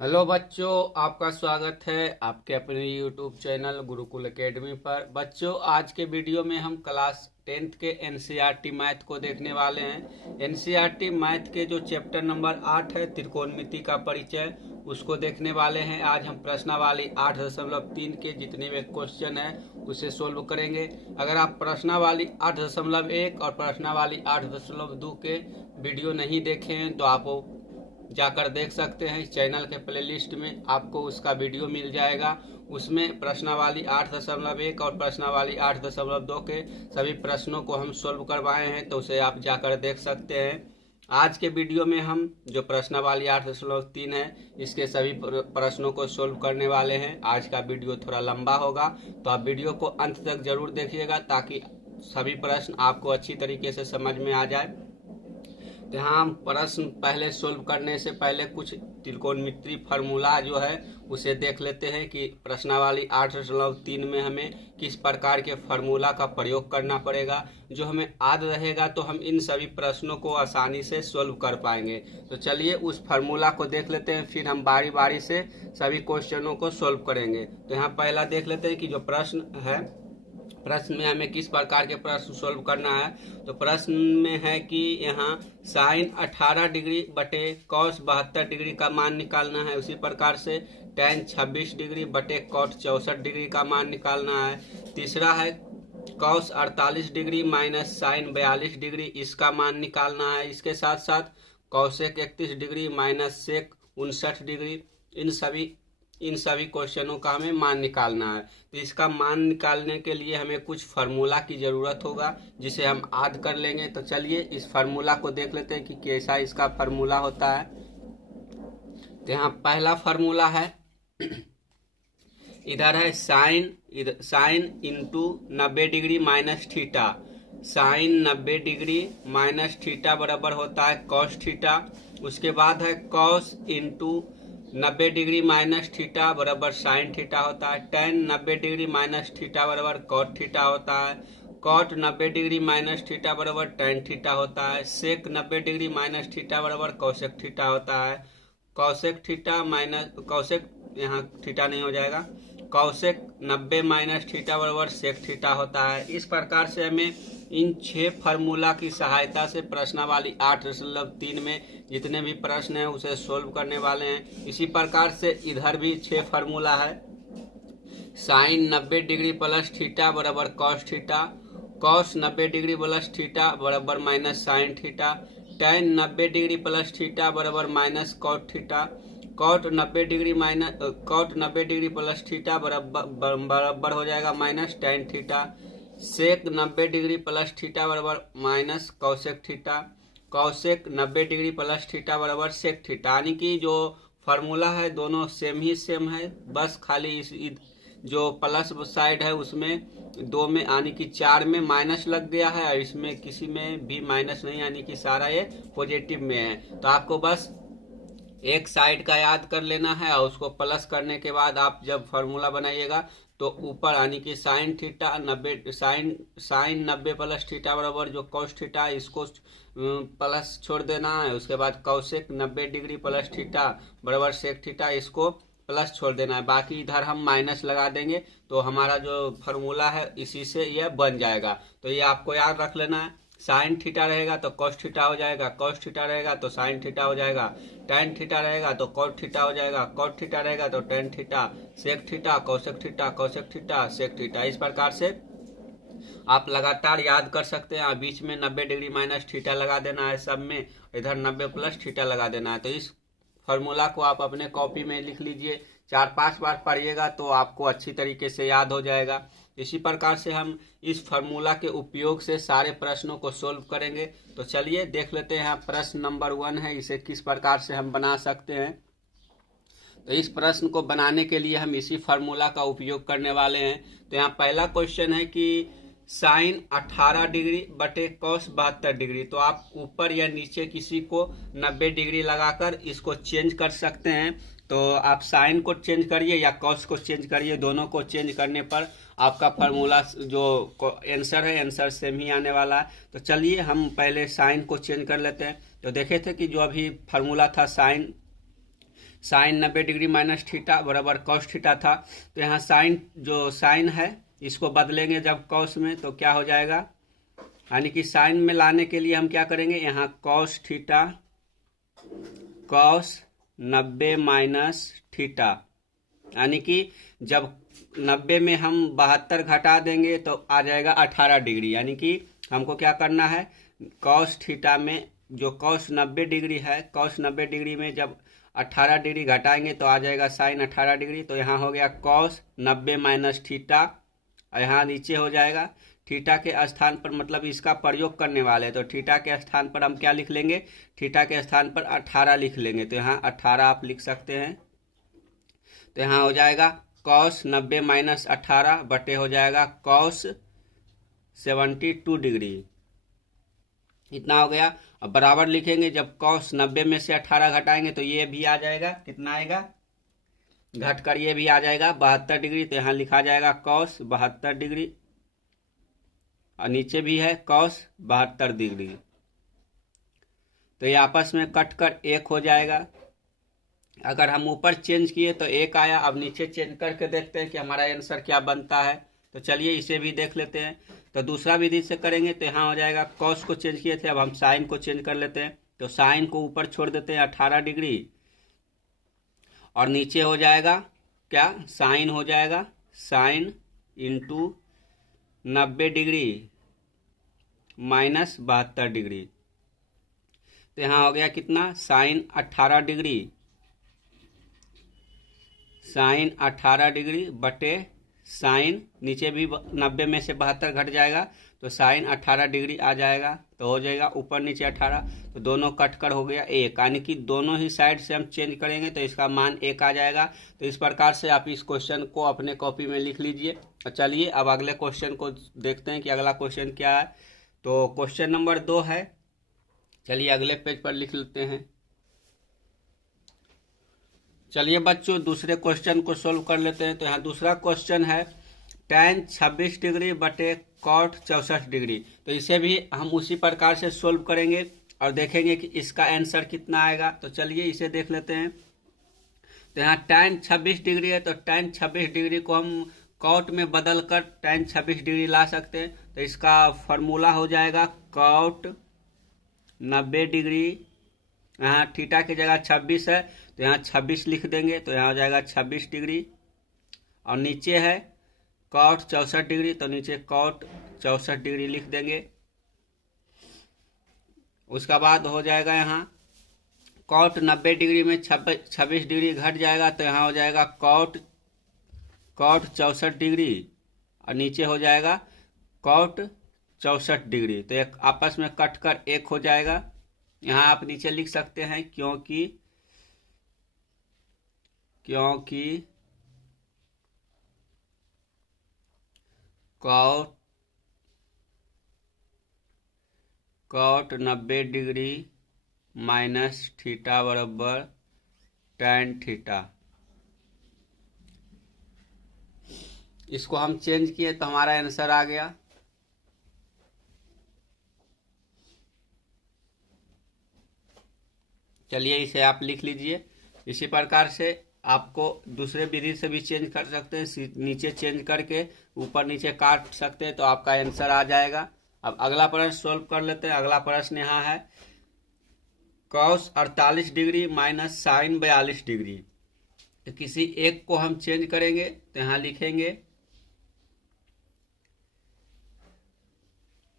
Hello बच्चों, आपका स्वागत है आपके अपने यूट्यूब चैनल गुरुकुल एकेडमी पर। बच्चों, आज के वीडियो में हम क्लास 10th के एनसीईआरटी मैथ को देखने वाले हैं। एनसीईआरटी मैथ के जो चैप्टर नंबर 8 है त्रिकोणमिति का परिचय, उसको देखने वाले हैं। आज हम प्रश्नावली 8.3 के जितने भी क्वेश्चन है उसे सोल्व करेंगे। अगर आप प्रश्नावली 8.1 और प्रश्नावली 8.2 के वीडियो नहीं देखे हैं तो आप जाकर देख सकते हैं। इस चैनल के प्लेलिस्ट में आपको उसका वीडियो मिल जाएगा। उसमें प्रश्नावली 8.1 और प्रश्नावली 8.2 के सभी प्रश्नों को हम सोल्व करवाए हैं, तो उसे आप जाकर देख सकते हैं। आज के वीडियो में हम जो प्रश्नावली 8.3 है इसके सभी प्रश्नों को सोल्व करने वाले हैं। आज का वीडियो थोड़ा लंबा होगा, तो आप वीडियो को अंत तक जरूर देखिएगा ताकि सभी प्रश्न आपको अच्छी तरीके से समझ में आ जाए। यहाँ हम प्रश्न पहले सोल्व करने से पहले कुछ त्रिकोणमितीय फार्मूला जो है उसे देख लेते हैं कि प्रश्नावली 8.3 में हमें किस प्रकार के फार्मूला का प्रयोग करना पड़ेगा। जो हमें याद रहेगा तो हम इन सभी प्रश्नों को आसानी से सोल्व कर पाएंगे। तो चलिए उस फार्मूला को देख लेते हैं, फिर हम बारी बारी से सभी क्वेश्चनों को सोल्व करेंगे। तो यहाँ पहला देख लेते हैं कि जो प्रश्न है, प्रश्न में हमें किस प्रकार के प्रश्न सोल्व करना है। तो प्रश्न में है कि यहाँ साइन 18 डिग्री बटे कॉस 72 डिग्री का मान निकालना है। उसी प्रकार से टेन 26 डिग्री बटे कॉट 64 डिग्री का मान निकालना है। तीसरा है cos 48 degree minus sine 42 degree, इसका मान निकालना है। इसके साथ साथ cosec 31 degree minus sec 59 degree, इन सभी क्वेश्चनों का हमें मान निकालना है। तो इसका मान निकालने के लिए हमें कुछ फार्मूला की ज़रूरत होगा जिसे हम याद कर लेंगे। तो चलिए इस फार्मूला को देख लेते हैं कि कैसा इसका फार्मूला होता है। तो यहाँ पहला फार्मूला है, इधर है sine into 90 degree minus theta. Sine 90 degree minus theta बराबर होता है कॉस थीटा। उसके बाद है cos into 90 degree minus theta बराबर साइन थीटा होता है। टेन 90 डिग्री माइनस थीटा बराबर कॉट थीटा होता है। कॉट 90 डिग्री माइनस थीटा बराबर टेन थीटा होता है। सेक 90 डिग्री माइनस थीटा बराबर कॉसेक थीटा होता है। कॉसेक थीटा माइनस कॉसेक, यहाँ थीटा नहीं हो जाएगा, कॉसेक 90 माइनस थीटा बराबर सेक थीटा होता है। इस प्रकार से हमें इन 6 फार्मूला की सहायता से प्रश्नावली 8.3 में जितने भी प्रश्न हैं उसे सोल्व करने वाले हैं। इसी प्रकार से इधर भी 6 फार्मूला है। साइन 90 डिग्री प्लस थीटा बराबर cos theta, cos 90 degree plus theta बराबर minus sine theta, tan 90 degree plus theta बराबर minus cot theta, cot 90 degree plus theta बराबर हो जाएगा minus tan theta, sec 90 degree plus theta बराबर minus cosec theta, cosec 90 degree plus theta बराबर sec theta. यानी कि जो फार्मूला है दोनों सेम है, बस खाली इस जो प्लस साइड है उसमें 2 में यानी कि 4 में माइनस लग गया है और इसमें किसी में भी माइनस नहीं, यानी कि सारा ये पॉजिटिव में है। तो आपको बस एक साइड का याद कर लेना है और उसको प्लस करने के बाद आप जब फार्मूला बनाइएगा तो ऊपर यानी कि sine theta 90 sine 90 plus theta बराबर जो कॉस थीटा इसको प्लस छोड़ देना है। उसके बाद कॉसेक 90 डिग्री प्लस थीटा बराबर सेक थीटा, इसको प्लस छोड़ देना है। बाकी इधर हम माइनस लगा देंगे तो हमारा जो फार्मूला है इसी से यह बन जाएगा। तो ये आपको याद रख लेना है। साइन थीटा रहेगा तो कॉस थीटा हो जाएगा, कॉस थीटा रहेगा तो साइन थीटा हो जाएगा, टेन थीटा रहेगा तो कॉट थीटा हो जाएगा, कॉट थीटा रहेगा तो tan theta, sec theta cosec theta, cosec theta sec theta. इस प्रकार से आप लगातार याद कर सकते हैं। बीच में 90 डिग्री माइनस थीटा लगा देना है सब में, इधर 90 प्लस थीटा लगा देना है। तो इस फार्मूला को आप अपने कॉपी में लिख लीजिए, 4-5 बार पढ़िएगा तो आपको अच्छी तरीके से याद हो जाएगा। इसी प्रकार से हम इस फार्मूला के उपयोग से सारे प्रश्नों को सोल्व करेंगे। तो चलिए देख लेते हैं। प्रश्न नंबर 1 है, इसे किस प्रकार से हम बना सकते हैं। तो इस प्रश्न को बनाने के लिए हम इसी फार्मूला का उपयोग करने वाले हैं। तो यहाँ पहला क्वेश्चन है कि साइन 18 डिग्री बटे कॉस 72 डिग्री। तो आप ऊपर या नीचे किसी को 90 डिग्री लगाकर इसको चेंज कर सकते हैं। तो आप साइन को चेंज करिए या कॉस को चेंज करिए, दोनों को चेंज करने पर आपका फार्मूला जो आंसर है आंसर सेम ही आने वाला है। तो चलिए हम पहले साइन को चेंज कर लेते हैं। तो देखे थे कि जो अभी फार्मूला था sine sine 90 degree minus theta बराबर कॉस थीटा था। तो यहाँ साइन जो साइन है इसको बदलेंगे जब कॉस में तो क्या हो जाएगा, यानी कि साइन में लाने के लिए हम क्या करेंगे, यहाँ cos theta cos 90 minus theta, यानी कि जब 90 में हम 72 घटा देंगे तो आ जाएगा 18 डिग्री। यानी कि हमको क्या करना है, कॉस थीटा में जो कॉस 90 डिग्री है, कॉस 90 डिग्री में जब 18 डिग्री घटाएंगे तो आ जाएगा साइन 18 डिग्री। तो यहाँ हो गया कॉस 90 माइनस थीटा, यहाँ नीचे हो जाएगा थीटा के स्थान पर, मतलब इसका प्रयोग करने वाले हैं तो थीटा के स्थान पर हम क्या लिख लेंगे, थीटा के स्थान पर 18 लिख लेंगे। तो यहाँ 18 आप लिख सकते हैं। तो यहाँ हो जाएगा कॉस 90 माइनस 18 बटे हो जाएगा कॉस 72 डिग्री, इतना हो गया। अब बराबर लिखेंगे, जब कॉस 90 में से 18 घटाएंगे तो ये भी आ जाएगा, कितना आएगा, घटकर ये भी आ जाएगा 72 डिग्री। तो यहाँ लिखा जाएगा कॉस 72 डिग्री और नीचे भी है कॉस 72 डिग्री। तो ये आपस में कट कर एक हो जाएगा। अगर हम ऊपर चेंज किए तो एक आया, अब नीचे चेंज करके देखते हैं कि हमारा आंसर क्या बनता है। तो चलिए इसे भी देख लेते हैं। तो दूसरा विधि से करेंगे तो यहाँ हो जाएगा, कॉस को चेंज किए थे, अब हम साइन को चेंज कर लेते हैं। तो साइन को ऊपर छोड़ देते हैं 18 डिग्री और नीचे हो जाएगा क्या, साइन हो जाएगा sign into 90 degree minus 72 degree. तो यहाँ हो गया कितना, साइन 18 डिग्री, साइन 18 डिग्री बटे साइन, नीचे भी 90 में से 72 घट जाएगा तो साइन 18 डिग्री आ जाएगा। तो हो जाएगा ऊपर नीचे 18, तो दोनों कट कर हो गया एक, यानी कि दोनों ही साइड से हम चेंज करेंगे तो इसका मान एक आ जाएगा। तो इस प्रकार से आप इस क्वेश्चन को अपने कॉपी में लिख लीजिए। चलिए अब अगले क्वेश्चन को देखते हैं कि अगला क्वेश्चन क्या है। तो क्वेश्चन नंबर 2 है, चलिए अगले पेज पर लिख लेते हैं। चलिए बच्चों दूसरे क्वेश्चन को सोल्व कर लेते हैं। तो यहाँ दूसरा क्वेश्चन है tan 26 डिग्री बटे कॉट 64 डिग्री। तो इसे भी हम उसी प्रकार से सोल्व करेंगे और देखेंगे कि इसका आंसर कितना आएगा। तो चलिए इसे देख लेते हैं। तो यहाँ tan 26 डिग्री है, तो tan 26 डिग्री को हम कॉट में बदल कर tan 26 डिग्री ला सकते हैं। तो इसका फॉर्मूला हो जाएगा कॉट 90 डिग्री, यहाँ थीटा की जगह 26 है तो यहाँ 26 लिख देंगे। तो यहाँ हो जाएगा 26 डिग्री और नीचे है कॉट 64 डिग्री, तो नीचे कॉट 64 डिग्री लिख देंगे। उसका बाद हो जाएगा यहाँ कॉट 90 डिग्री में 26 डिग्री घट जाएगा तो यहाँ हो जाएगा कॉट 64 डिग्री और नीचे हो जाएगा कॉट 64 डिग्री। तो एक आपस में कट कर एक हो जाएगा। यहाँ आप नीचे लिख सकते हैं क्योंकि कॉट 90 डिग्री माइनस थीटा बराबर tan थीटा। इसको हम चेंज किए तो हमारा आंसर आ गया। चलिए इसे आप लिख लीजिए। इसी प्रकार से आपको दूसरे विधि से भी चेंज कर सकते हैं, नीचे चेंज करके ऊपर नीचे काट सकते हैं तो आपका आंसर आ जाएगा। अब अगला प्रश्न सोल्व कर लेते हैं। अगला प्रश्न यहाँ है cos 48 degree minus sine 42 degree. तो किसी एक को हम चेंज करेंगे तो यहाँ लिखेंगे,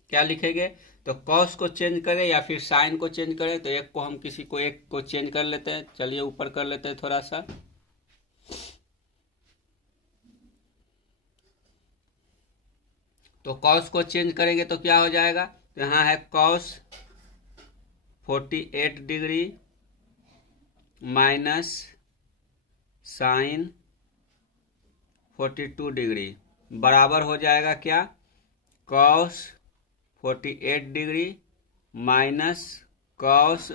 क्या लिखेंगे, तो कॉस को चेंज करें या फिर साइन को चेंज करें। तो एक को हम किसी को एक को चेंज कर लेते हैं। चलिए ऊपर कर लेते हैं थोड़ा सा। तो कॉस को चेंज करेंगे तो क्या हो जाएगा, तो यहाँ है cos 48 degree minus sine 42 degree बराबर हो जाएगा क्या, cos 48 degree minus cos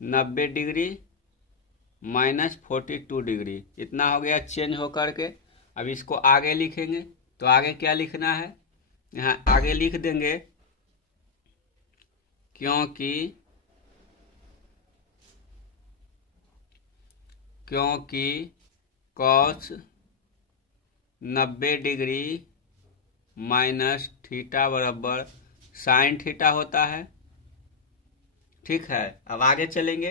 90 degree minus 42 degree. इतना हो गया चेंज होकर के। अब इसको आगे लिखेंगे तो आगे क्या लिखना है, यहाँ आगे लिख देंगे क्योंकि क्योंकि कॉस 90 डिग्री माइनस थीटा बराबर साइन थीटा होता है। ठीक है, अब आगे चलेंगे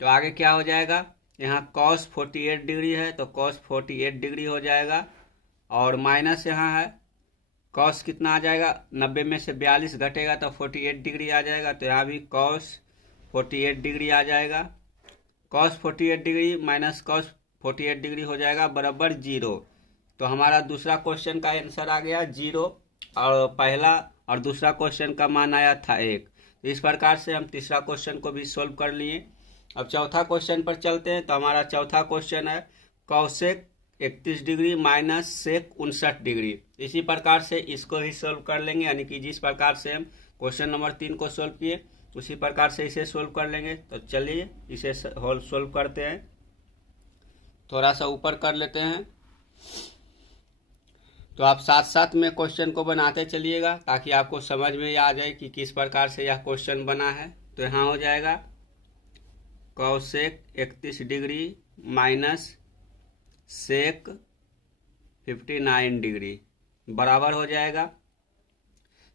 तो आगे क्या हो जाएगा, यहाँ कॉस 48 डिग्री है तो कॉस 48 डिग्री हो जाएगा, और माइनस यहाँ है कॉस कितना आ जाएगा, 90 में से 42 घटेगा तो 48 डिग्री आ जाएगा, तो यहाँ भी कॉस 48 डिग्री आ जाएगा। Cos 48 degree minus cos 48 degree हो जाएगा बराबर 0। तो हमारा दूसरा क्वेश्चन का आंसर आ गया 0, और पहला और दूसरा क्वेश्चन का मान आया था 1। तो इस प्रकार से हम तीसरा क्वेश्चन को भी सोल्व कर लिए। अब चौथा क्वेश्चन पर चलते हैं। तो हमारा चौथा क्वेश्चन है cosec 31 degree minus sec 59 degree. इसी प्रकार से इसको ही सोल्व कर लेंगे, यानी कि जिस प्रकार से हम क्वेश्चन नंबर 3 को सोल्व किए उसी प्रकार से इसे सोल्व कर लेंगे। तो चलिए इसे सोल्व करते हैं। थोड़ा सा ऊपर कर लेते हैं, तो आप साथ साथ में क्वेश्चन को बनाते चलिएगा ताकि आपको समझ में आ जाए कि किस प्रकार से यह क्वेश्चन बना है। तो यहाँ हो जाएगा cosec 31 degree minus sec 59 degree बराबर हो जाएगा,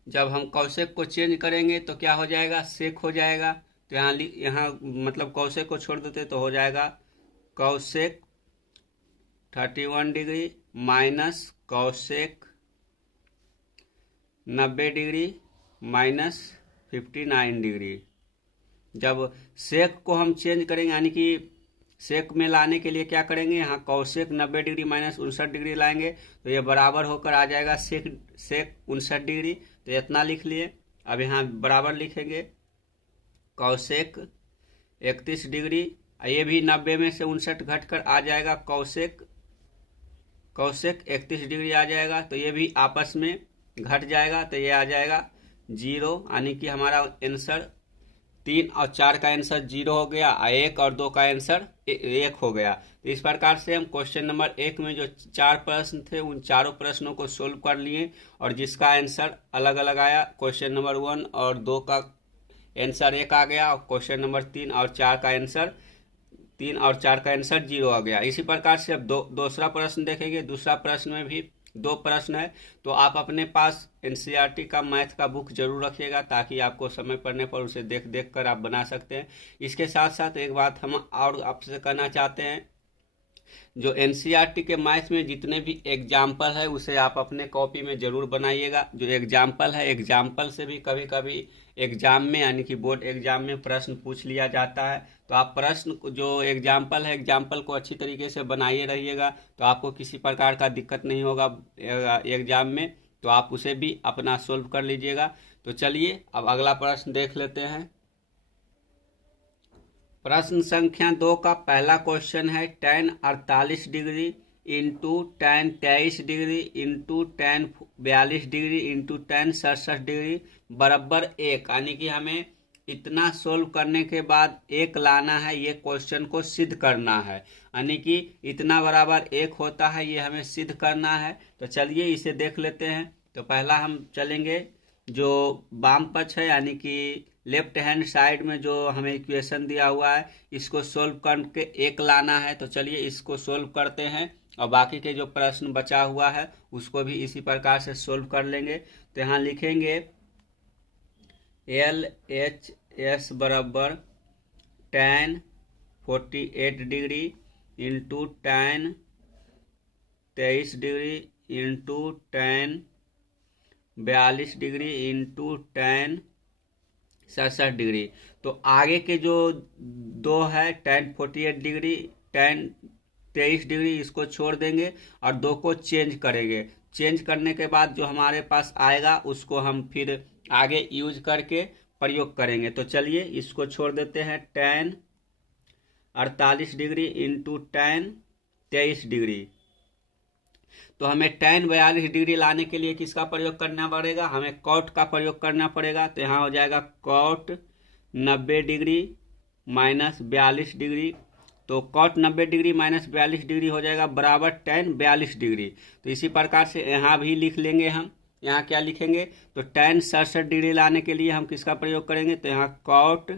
जब हम कॉसेक को चेंज करेंगे तो क्या हो जाएगा, सेक हो जाएगा। तो यहाँ मतलब कॉसेक को छोड़ देते तो हो जाएगा cosec 31 degree minus cosec 90 degree minus 59 degree. जब सेक को हम चेंज करेंगे, यानी कि सेक में लाने के लिए क्या करेंगे, यहाँ कॉसेक 90 डिग्री माइनस 59 डिग्री लाएंगे तो ये बराबर होकर आ जाएगा सेक 59 डिग्री। तो इतना लिख लिए। अब यहाँ बराबर लिखेंगे कॉसेक 31 डिग्री, ये भी 90 में से 59 घटकर आ जाएगा कॉसेक 31 डिग्री आ जाएगा। तो ये भी आपस में घट जाएगा, तो ये आ जाएगा 0, यानी कि हमारा आंसर 3 और 4 का आंसर 0 हो गया, 1 और 2 का आंसर 1 हो गया। तो इस प्रकार से हम क्वेश्चन नंबर 1 में जो 4 प्रश्न थे उन चारों प्रश्नों को सोल्व कर लिए, और जिसका आंसर अलग अलग आया, क्वेश्चन नंबर 1 और 2 का आंसर 1 आ गया, और क्वेश्चन नंबर 3 और 4 का आंसर 0 आ गया। इसी प्रकार से अब दूसरा प्रश्न देखेंगे। दूसरा प्रश्न में भी 2 प्रश्न है, तो आप अपने पास एनसीईआरटी का मैथ का बुक जरूर रखिएगा ताकि आपको समय पड़ने पर उसे देख देख कर आप बना सकते हैं। इसके साथ साथ एक बात हम और आपसे कहना चाहते हैं, जो एनसीईआरटी के मैथ में जितने भी एग्जाम्पल है उसे आप अपने कॉपी में जरूर बनाइएगा। जो एग्जाम्पल है, एग्जाम्पल से भी कभी कभी एग्जाम में यानी कि बोर्ड एग्जाम में प्रश्न पूछ लिया जाता है। तो आप प्रश्न जो एग्जाम्पल है, एग्जाम्पल को अच्छी तरीके से बनाइए रहिएगा, तो आपको किसी प्रकार का दिक्कत नहीं होगा एग्जाम में। तो आप उसे भी अपना सोल्व कर लीजिएगा। तो चलिए अब अगला प्रश्न देख लेते हैं। प्रश्न संख्या 2 का पहला क्वेश्चन है tan 48 degree into tan 23 degree into tan 42 degree into tan 67 degree बराबर 1, यानी कि हमें इतना सोल्व करने के बाद 1 लाना है, ये क्वेश्चन को सिद्ध करना है, यानी कि इतना बराबर 1 होता है, ये हमें सिद्ध करना है। तो चलिए इसे देख लेते हैं। तो पहला हम चलेंगे जो वाम पक्ष है, यानी कि लेफ्ट हैंड साइड में जो हमें इक्वेशन दिया हुआ है इसको सोल्व करके 1 लाना है। तो चलिए इसको सोल्व करते हैं, और बाकी के जो प्रश्न बचा हुआ है उसको भी इसी प्रकार से सोल्व कर लेंगे। तो यहाँ लिखेंगे LHS बराबर tan 48 degree into tan 23 degree into tan 42 degree into tan 67 degree. तो आगे के जो 2 है tan 48 डिग्री tan 23 डिग्री इसको छोड़ देंगे और 2 को चेंज करेंगे। चेंज करने के बाद जो हमारे पास आएगा उसको हम फिर आगे यूज करके प्रयोग करेंगे। तो चलिए इसको छोड़ देते हैं tan 48 degree into tan 23 degree. तो हमें tan 42 डिग्री लाने के लिए किसका प्रयोग करना पड़ेगा, हमें कॉट का प्रयोग करना पड़ेगा। तो यहाँ हो जाएगा कॉट 90 डिग्री माइनस 42 डिग्री। तो कॉट 90 डिग्री माइनस 42 डिग्री हो जाएगा बराबर tan 42 डिग्री। तो इसी प्रकार से यहाँ भी लिख लेंगे हम। यहाँ क्या लिखेंगे, तो tan 67 डिग्री लाने के लिए हम किसका प्रयोग करेंगे, तो यहाँ कॉट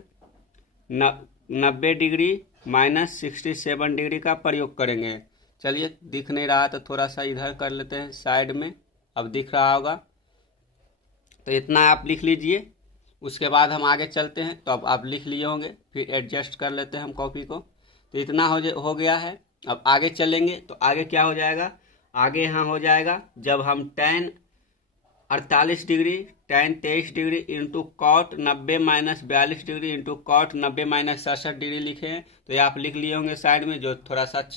90 डिग्री माइनस 67 डिग्री का प्रयोग करेंगे। चलिए, दिख नहीं रहा तो थोड़ा सा इधर कर लेते हैं साइड में, अब दिख रहा होगा। तो इतना आप लिख लीजिए, उसके बाद हम आगे चलते हैं। तो अब आप लिख लिए होंगे, फिर एडजस्ट कर लेते हैं हम कॉपी को। तो इतना हो गया है। अब आगे चलेंगे तो आगे क्या हो जाएगा, आगे यहाँ हो जाएगा जब हम tan 48 degree tan 23 degree into cot 90 minus 42 degree into cot 90 minus 67 degree लिखे हैं। तो ये आप लिख लिए होंगे साइड में, जो थोड़ा सा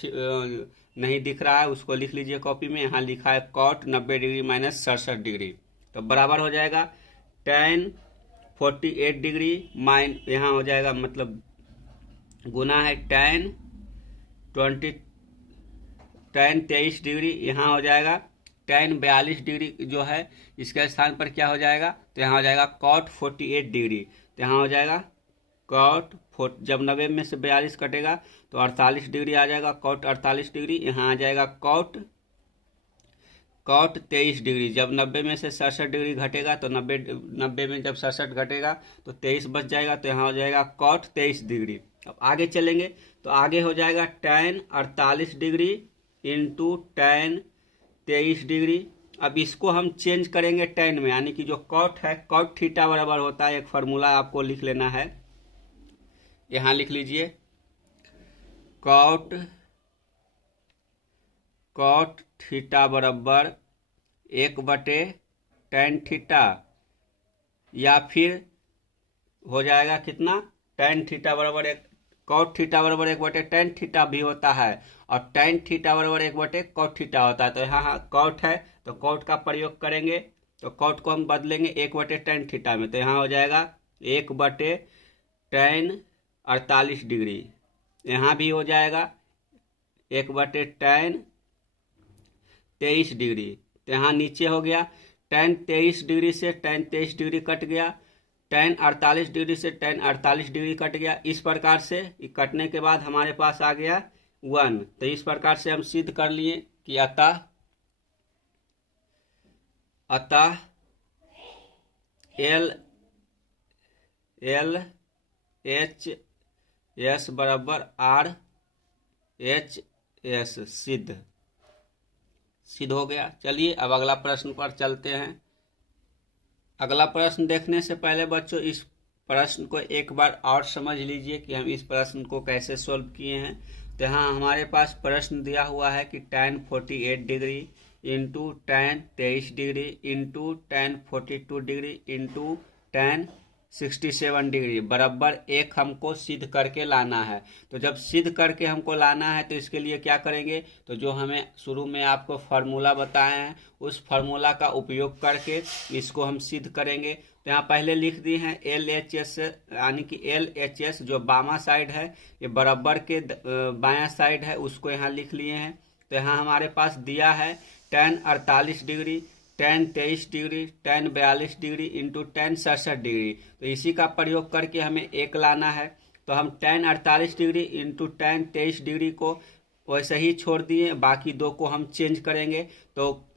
नहीं दिख रहा है उसको लिख लीजिए कॉपी में। यहाँ लिखा है कॉट 90 डिग्री माइनस 67 डिग्री। तो बराबर हो जाएगा tan 48 डिग्री यहाँ हो जाएगा, मतलब गुना है tan 23 डिग्री, यहाँ हो जाएगा tan 42 डिग्री जो है इसके स्थान पर क्या हो जाएगा, तो यहाँ हो जाएगा cot 48 डिग्री। तो यहाँ हो जाएगा cot, जब 90 में से 42 कटेगा तो 48 डिग्री आ जाएगा, cot 48 डिग्री। यहाँ आ जाएगा cot 23 डिग्री। जब 90 में से 67 डिग्री घटेगा तो 90 में जब 67 घटेगा तो 23 बच जाएगा, तो यहाँ हो जाएगा cot 23 डिग्री। अब आगे चलेंगे तो आगे हो जाएगा tan 48 degree into tan 23 degree. अब इसको हम चेंज करेंगे tan में, यानी कि जो कॉट है, कॉट थीटा बराबर होता है, एक फार्मूला आपको लिख लेना है, यहाँ लिख लीजिए कॉट थीटा बराबर 1/tan थीटा, या फिर हो जाएगा कितना, tan थीटा बराबर एक, कॉट थीटा बराबर 1/tan थीटा भी होता है, और tan थीटा बराबर 1/cot थीटा होता है। तो यहाँ कॉट है तो कॉट का प्रयोग करेंगे, तो कॉट को हम बदलेंगे 1/tan थीटा में। तो यहाँ हो जाएगा 1/tan 48 डिग्री, यहाँ भी हो जाएगा 1/tan 23 डिग्री। तो यहाँ नीचे हो गया tan 23 डिग्री से tan 23 डिग्री कट गया, tan 48 डिग्री से tan 48 डिग्री कट गया। इस प्रकार से कटने के बाद हमारे पास आ गया 1। तो इस प्रकार से हम सिद्ध कर लिए कि अतः LHS बराबर RHS सिद्ध हो गया। चलिए अब अगला प्रश्न पर चलते हैं। अगला प्रश्न देखने से पहले बच्चों इस प्रश्न को एक बार और समझ लीजिए कि हम इस प्रश्न को कैसे सॉल्व किए हैं। तो यहाँ हमारे पास प्रश्न दिया हुआ है कि tan 48 degree into tan 23 degree into tan 42 degree into tan 67 degree बराबर 1 हमको सिद्ध करके लाना है। तो जब सिद्ध करके हमको लाना है तो इसके लिए क्या करेंगे, तो जो हमें शुरू में आपको फार्मूला बताए हैं उस फार्मूला का उपयोग करके इसको हम सिद्ध करेंगे। तो यहाँ पहले लिख दिए हैं LHS, यानी कि LHS जो बामा साइड है, ये बराबर के बायां साइड है, उसको यहाँ लिख लिए हैं। तो यहाँ हमारे पास दिया है tan 48 degree, tan 23 degree, tan 42 degree into tan 67 degree. तो इसी का प्रयोग करके हमें 1 लाना है। तो हम tan 48 degree into tan 23 degree को वैसे ही छोड़ दिए, बाकी 2 को हम चेंज करेंगे। तो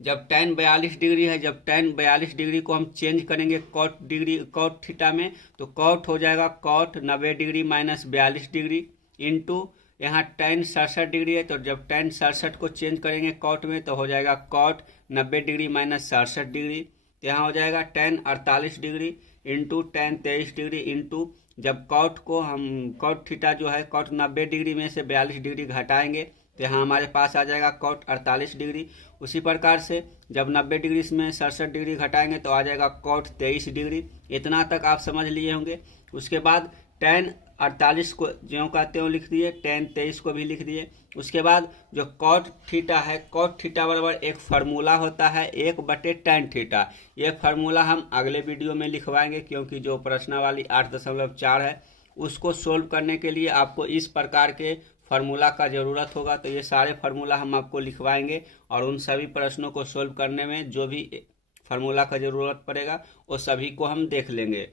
जब tan 42 डिग्री है, जब tan 42 डिग्री को हम चेंज करेंगे कॉट थीटा में, तो कॉट हो जाएगा cot 90 degree minus 42 degree into यहाँ tan 67 डिग्री है, तो जब tan 67 को चेंज करेंगे कॉट में तो हो जाएगा कॉट 90 डिग्री माइनस 67 डिग्री। तो यहाँ हो जाएगा tan 48 degree into tan 23 degree into जब कॉट को हम कॉट थीटा जो है कॉट 90 डिग्री में से 42 डिग्री घटाएंगे तो यहाँ हमारे पास आ जाएगा कॉट 48 डिग्री। उसी प्रकार से जब 90 डिग्री में 67 डिग्री घटाएंगे तो आ जाएगा कॉट 23 डिग्री। इतना तक आप समझ लिए होंगे। उसके बाद tan 48 को ज्यों कहते हो लिख दिए, tan 23 को भी लिख दिए। उसके बाद जो कॉट थीटा है, कॉट थीटा बराबर एक फार्मूला होता है 1/tan थीटा। ये फार्मूला हम अगले वीडियो में लिखवाएंगे, क्योंकि जो प्रश्नावली 8.4 है उसको सोल्व करने के लिए आपको इस प्रकार के फार्मूला का ज़रूरत होगा। तो ये सारे फार्मूला हम आपको लिखवाएंगे और उन सभी प्रश्नों को सोल्व करने में जो भी फार्मूला का ज़रूरत पड़ेगा वो सभी को हम देख लेंगे।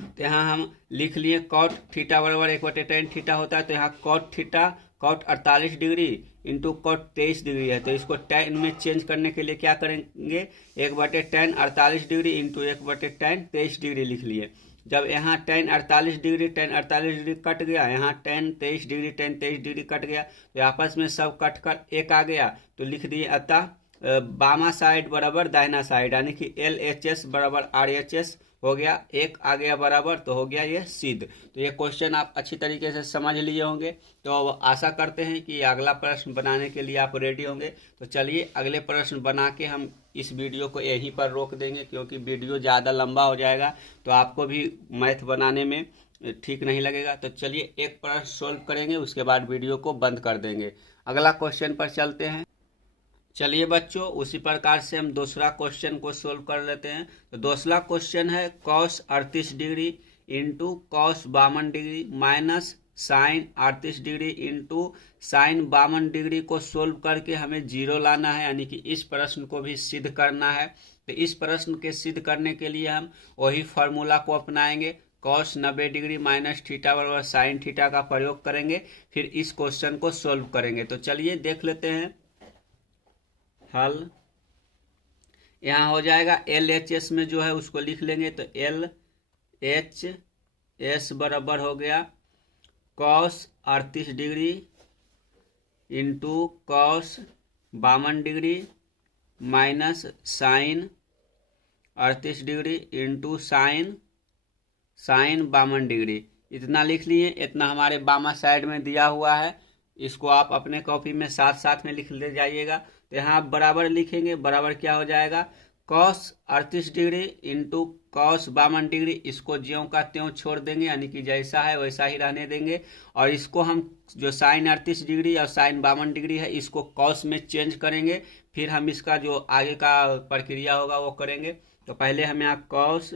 तो यहाँ हम लिख लिए कॉट थीटा बराबर 1/tan थीटा होता है। तो यहाँ cot theta cot 48 degree into cot 23 degree है, तो इसको tan में चेंज करने के लिए क्या करेंगे, 1/tan 48 degree into 1/tan 23 degree लिख लिए। जब यहाँ tan 48 डिग्री कट गया, यहाँ tan 23 डिग्री कट गया, तो आपस में सब कट कर एक आ गया, तो लिख दिए अतः बामा साइड बराबर दाहिना साइड, यानी कि LHS बराबर RHS हो गया, एक आ गया बराबर, तो हो गया ये सिद्ध। तो ये क्वेश्चन आप अच्छी तरीके से समझ लिए होंगे। तो आशा करते हैं कि अगला प्रश्न बनाने के लिए आप रेडी होंगे। तो चलिए अगले प्रश्न बना के हम इस वीडियो को यहीं पर रोक देंगे, क्योंकि वीडियो ज़्यादा लंबा हो जाएगा तो आपको भी मैथ बनाने में ठीक नहीं लगेगा। तो चलिए एक प्रश्न सोल्व करेंगे, उसके बाद वीडियो को बंद कर देंगे। अगला क्वेश्चन पर चलते हैं। चलिए बच्चों, उसी प्रकार से हम दूसरा क्वेश्चन को सोल्व कर लेते हैं। तो दूसरा क्वेश्चन है cos 38 degree into cos 52 degree minus sine 38 degree into sine 52 degree को सोल्व करके हमें जीरो लाना है, यानी कि इस प्रश्न को भी सिद्ध करना है। तो इस प्रश्न के सिद्ध करने के लिए हम वही फॉर्मूला को अपनाएंगे, cos 90 डिग्री माइनस थीटा बराबर साइन थीटा का प्रयोग करेंगे, फिर इस क्वेश्चन को सोल्व करेंगे। तो चलिए देख लेते हैं हल। यहाँ हो जाएगा LHS में जो है उसको लिख लेंगे, तो LHS बराबर हो गया cos 38 degree into cos 52 degree minus sine 38 degree into sine 52 degree. इतना लिख लिए, इतना हमारे बामा साइड में दिया हुआ है, इसको आप अपने कॉपी में साथ साथ में लिख ले जाइएगा। तो यहाँ आप बराबर लिखेंगे, बराबर क्या हो जाएगा cos 38 degree into cos 52 degree, इसको ज्यों का त्यों छोड़ देंगे, यानी कि जैसा है वैसा ही रहने देंगे। और इसको हम जो साइन 38 डिग्री और साइन 52 डिग्री है इसको कॉस में चेंज करेंगे, फिर हम इसका जो आगे का प्रक्रिया होगा वो करेंगे। तो पहले हम यहाँ cos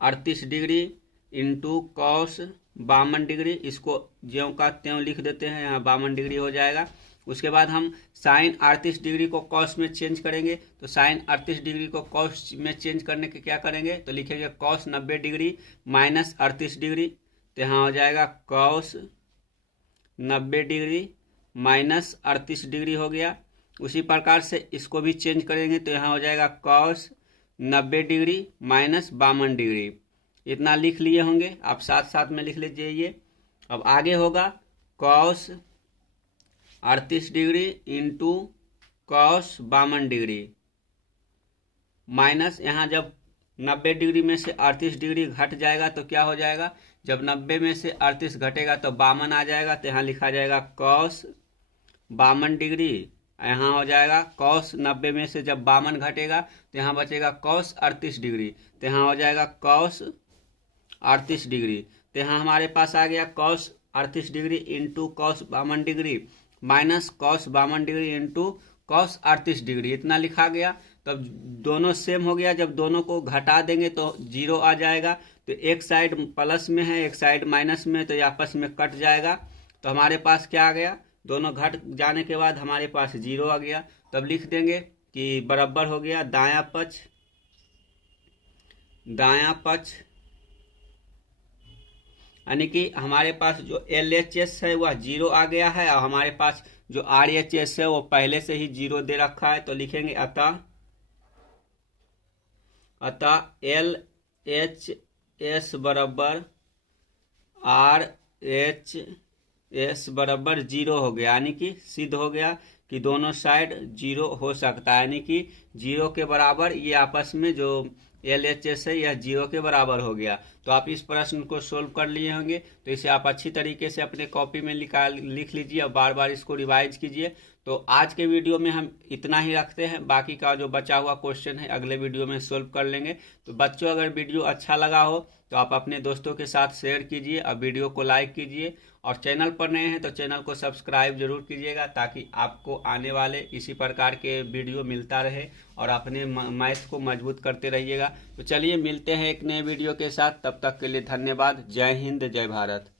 38 degree into cos 52 degree, इसको ज्यों का त्यों लिख देते हैं, यहाँ 52 डिग्री हो जाएगा। उसके बाद हम साइन 38 डिग्री को कॉस में चेंज करेंगे। तो साइन 38 डिग्री को कॉस में चेंज करने के क्या करेंगे, तो लिखेंगे cos 90 डिग्री माइनस 38 डिग्री, तो यहाँ हो जाएगा cos 90 डिग्री माइनस 38 डिग्री हो गया। उसी प्रकार से इसको भी चेंज करेंगे, तो यहाँ हो जाएगा cos 90 डिग्री माइनस 52 डिग्री। इतना लिख लिए होंगे, आप साथ साथ में लिख लीजिए। अब आगे होगा cos 38 degree into cos 52 degree minus, यहाँ जब 90 डिग्री में से 38 डिग्री घट जाएगा तो क्या हो जाएगा, जब 90 में से 38 घटेगा तो 52 आ जाएगा, तो यहाँ लिखा जाएगा cos 52 डिग्री। यहाँ हो जाएगा cos 90 में से जब 52 घटेगा तो यहाँ बचेगा cos 38 डिग्री, तो यहाँ हो जाएगा cos 38 डिग्री। तो यहाँ हमारे पास आ गया cos 38 degree into cos 52 degree minus cos 52 degree into cos 38 degree, इतना लिखा गया। तब दोनों सेम हो गया, जब दोनों को घटा देंगे तो जीरो आ जाएगा। तो एक साइड प्लस में है, एक साइड माइनस में, तो ये आपस में कट जाएगा। तो हमारे पास क्या आ गया, दोनों घट जाने के बाद हमारे पास जीरो आ गया। तब लिख देंगे कि बराबर हो गया दायां पक्ष, यानी कि हमारे पास जो LHS है वह जीरो आ गया है, और हमारे पास जो RHS है वो पहले से ही जीरो दे रखा है। तो लिखेंगे अतः LHS बराबर RHS बराबर जीरो हो गया, यानी कि सिद्ध हो गया कि दोनों साइड जीरो हो सकता है, यानी कि जीरो के बराबर ये आपस में जो LHS है यह जीरो के बराबर हो गया। तो आप इस प्रश्न को सोल्व कर लिए होंगे, तो इसे आप अच्छी तरीके से अपने कॉपी में लिख लीजिए और बार बार इसको रिवाइज कीजिए। तो आज के वीडियो में हम इतना ही रखते हैं, बाकी का जो बचा हुआ क्वेश्चन है अगले वीडियो में सोल्व कर लेंगे। तो बच्चों, अगर वीडियो अच्छा लगा हो तो आप अपने दोस्तों के साथ शेयर कीजिए और वीडियो को लाइक कीजिए, और चैनल पर नए हैं तो चैनल को सब्सक्राइब जरूर कीजिएगा, ताकि आपको आने वाले इसी प्रकार के वीडियो मिलता रहे और अपने मैथ को मजबूत करते रहिएगा। तो चलिए मिलते हैं एक नए वीडियो के साथ, तब तक के लिए धन्यवाद। जय हिंद, जय भारत।